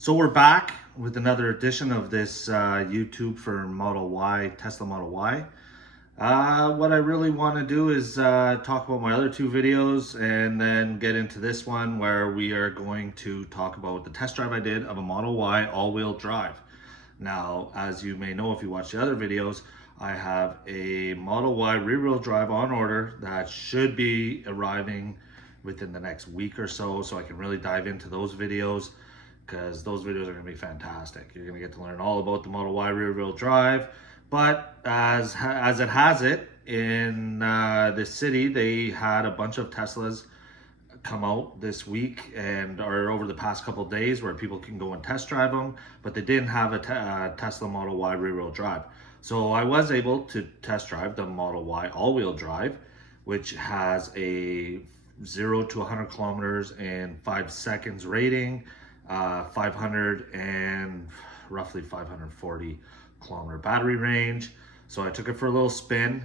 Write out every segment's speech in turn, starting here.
So we're back with another edition of this YouTube for Model Y, Tesla Model Y. What I really want to do is talk about my other two videos and then get into this one where we are going to talk about the test drive I did of a Model Y all-wheel drive. Now, as you may know if you watch the other videos, I have a Model Y rear-wheel drive on order that should be arriving within the next week or so I can really dive into those videos, because those videos are going to be fantastic. You're going to get to learn all about the Model Y rear-wheel drive. But as it has it, in the city, they had a bunch of Teslas come out this week or over the past couple of days where people can go and test drive them, but they didn't have a Tesla Model Y rear-wheel drive. So I was able to test drive the Model Y all-wheel drive, which has a 0 to 100 kilometers in 5 seconds rating, 500 and roughly 540 kilometer battery range. So I took it for a little spin.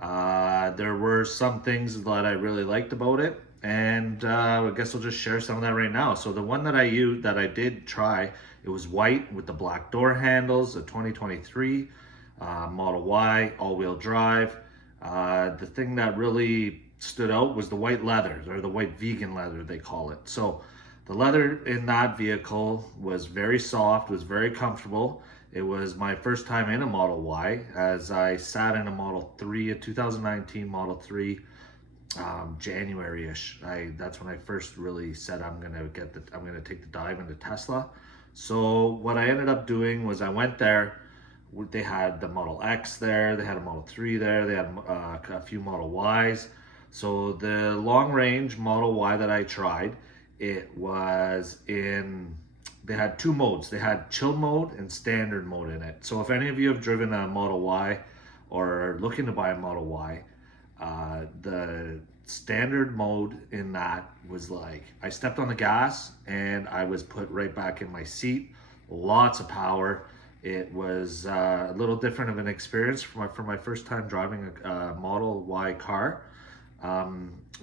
There were some things that I really liked about it, and I guess I'll just share some of that right now. So the one that I did try, it was white with the black door handles, a 2023 Model Y all-wheel drive. The thing that really stood out was the white leather, or the white vegan leather they call it. So the leather in that vehicle was very soft, was very comfortable. It was my first time in a Model Y, as I sat in a Model 3, a 2019 Model 3, January-ish. That's when I first really said I'm gonna take the dive into Tesla. So what I ended up doing was I went there. They had the Model X there, they had a Model 3 there, they had a few Model Ys. So the long range Model Y that I tried, they had two modes. They had chill mode and standard mode in it. So if any of you have driven a Model Y or are looking to buy a Model Y, the standard mode in that was like, I stepped on the gas and I was put right back in my seat. Lots of power. It was a little different of an experience for my first time driving a Model Y car.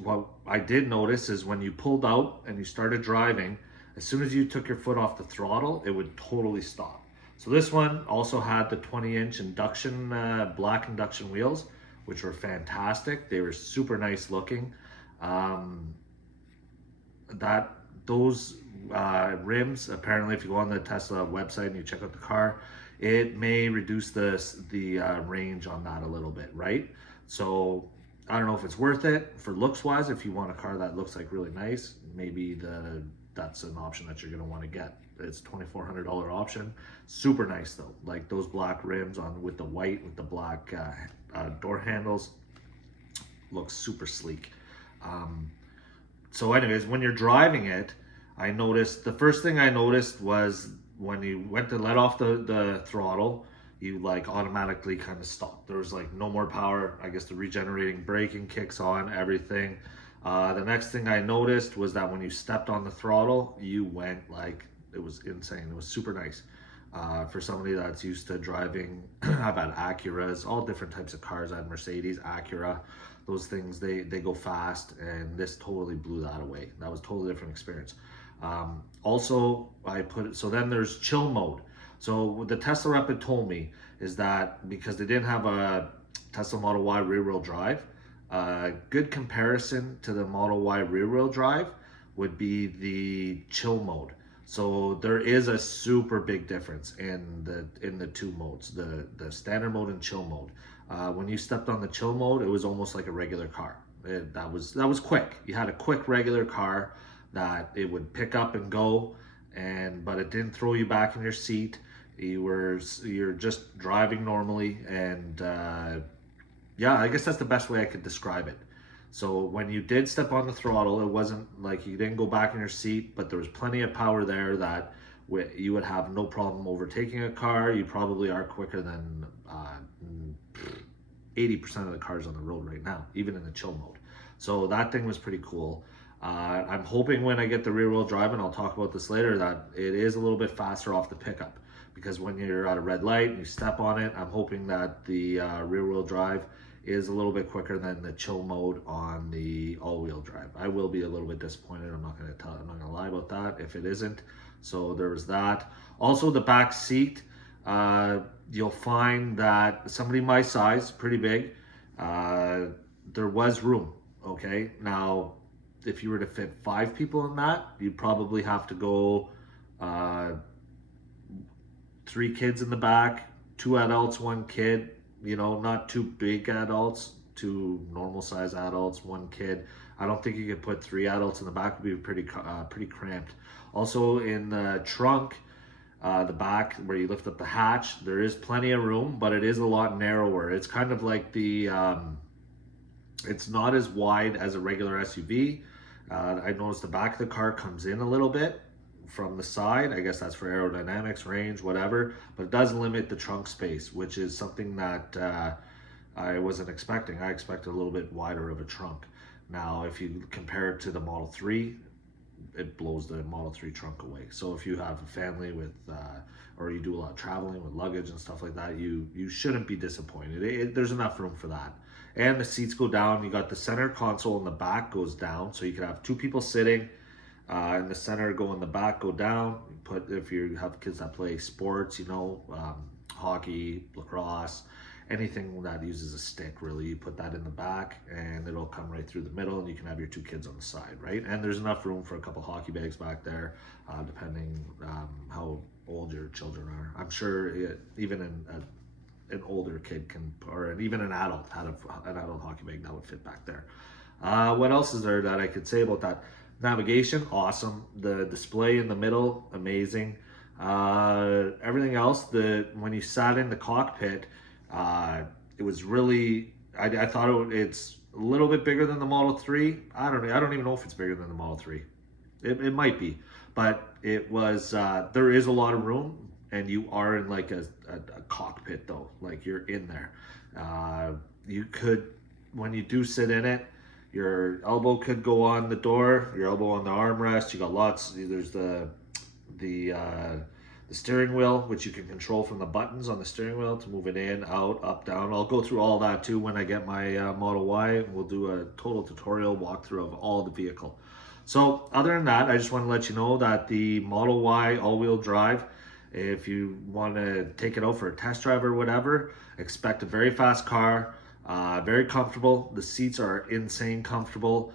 What I did notice is when you pulled out and you started driving, as soon as you took your foot off the throttle, it would totally stop. So this one also had the 20-inch black induction wheels, which were fantastic. They were super nice looking. Those rims, apparently, if you go on the Tesla website and you check out the car, it may reduce the range on that a little bit, right? So I don't know if it's worth it for looks wise. If you want a car that looks like really nice, maybe that's an option that you're going to want to get. It's $2,400 option. Super nice though, like those black rims with the white with the black door handles, looks super sleek. So anyways, when you're driving it, the first thing I noticed was when you went to let off the throttle, you like automatically kind of stop. There was like no more power. I guess the regenerating braking kicks on, everything. The next thing I noticed was that when you stepped on the throttle, you went like, it was insane. It was super nice. For somebody that's used to driving, I've had Acuras, all different types of cars. I had Mercedes, Acura, those things, they go fast, and this totally blew that away. That was a totally different experience. So then there's chill mode. So what the Tesla rep had told me is that because they didn't have a Tesla Model Y rear-wheel drive, good comparison to the Model Y rear-wheel drive would be the chill mode. So there is a super big difference in the two modes, the standard mode and chill mode. When you stepped on the chill mode, it was almost like a regular car. That was quick. You had a quick regular car that it would pick up and go, but it didn't throw you back in your seat. You're just driving normally, and yeah, I guess that's the best way I could describe it. So when you did step on the throttle, it wasn't like you didn't go back in your seat, but there was plenty of power there that you would have no problem overtaking a car. You probably are quicker than 80% of the cars on the road right now, even in the chill mode. So that thing was pretty cool. I'm hoping when I get the rear-wheel drive, and I'll talk about this later, that it is a little bit faster off the pickup, because when you're at a red light and you step on it, I'm hoping that the rear-wheel drive is a little bit quicker than the chill mode on the all-wheel drive. I will be a little bit disappointed. I'm not gonna lie about that if it isn't. So there was that. Also, the back seat, you'll find that somebody my size, pretty big, there was room. Okay, now if you were to fit 5 people in that, you'd probably have to go 3 kids in the back, 2 adults, 1 kid. You know, not 2 big adults, 2 normal size adults, 1 kid. I don't think you could put 3 adults in the back. It would be pretty cramped. Also in the trunk, the back where you lift up the hatch, there is plenty of room, but it is a lot narrower. It's kind of like the, it's not as wide as a regular SUV. I noticed the back of the car comes in a little bit from the side. I guess that's for aerodynamics, range, whatever, but it does limit the trunk space, which is something that I wasn't expecting. I expected a little bit wider of a trunk. Now, if you compare it to the Model 3, it blows the Model 3 trunk away. So if you have a family with, or you do a lot of traveling with luggage and stuff like that, you shouldn't be disappointed. There's enough room for that. And the seats go down. You got the center console in the back goes down, so you can have 2 people sitting. In the center, go in the back, go down. If you have kids that play sports, you know, hockey, lacrosse, anything that uses a stick, really, you put that in the back, and it'll come right through the middle, and you can have your 2 kids on the side, right? And there's enough room for a couple hockey bags back there, depending how old your children are. I'm sure even an older kid can, or even an adult had an adult hockey bag that would fit back there. What else is there that I could say about that? Navigation, awesome. The display in the middle, amazing. Everything else, when you sat in the cockpit, it was really, I thought it's a little bit bigger than the Model 3. I don't even know if it's bigger than the Model 3. It might be, but it was, there is a lot of room, and you are in like a cockpit though, like you're in there. You could, when you do sit in it, your elbow could go on the door, your elbow on the armrest. You got lots. There's the steering wheel, which you can control from the buttons on the steering wheel to move it in, out, up, down. I'll go through all that too when I get my Model Y. We'll do a total tutorial walkthrough of all the vehicle. So other than that, I just want to let you know that the Model Y all-wheel drive, if you want to take it out for a test drive or whatever, expect a very fast car. Very comfortable. The seats are insane comfortable.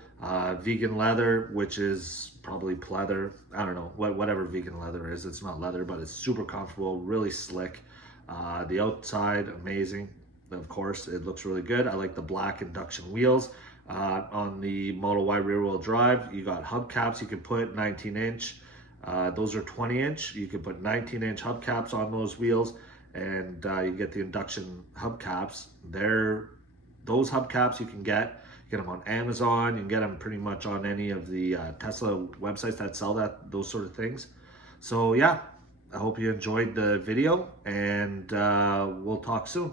Vegan leather, which is probably pleather. I don't know, whatever vegan leather is. It's not leather, but it's super comfortable, really slick. The outside, amazing. Of course, it looks really good. I like the black induction wheels. On the Model Y rear wheel drive, you got hubcaps you can put 19-inch. Those are 20-inch. You can put 19-inch hubcaps on those wheels, and you get the induction hubcaps. Those hubcaps you can get them on Amazon. You can get them pretty much on any of the Tesla websites that sell those sort of things. So yeah, I hope you enjoyed the video, and we'll talk soon.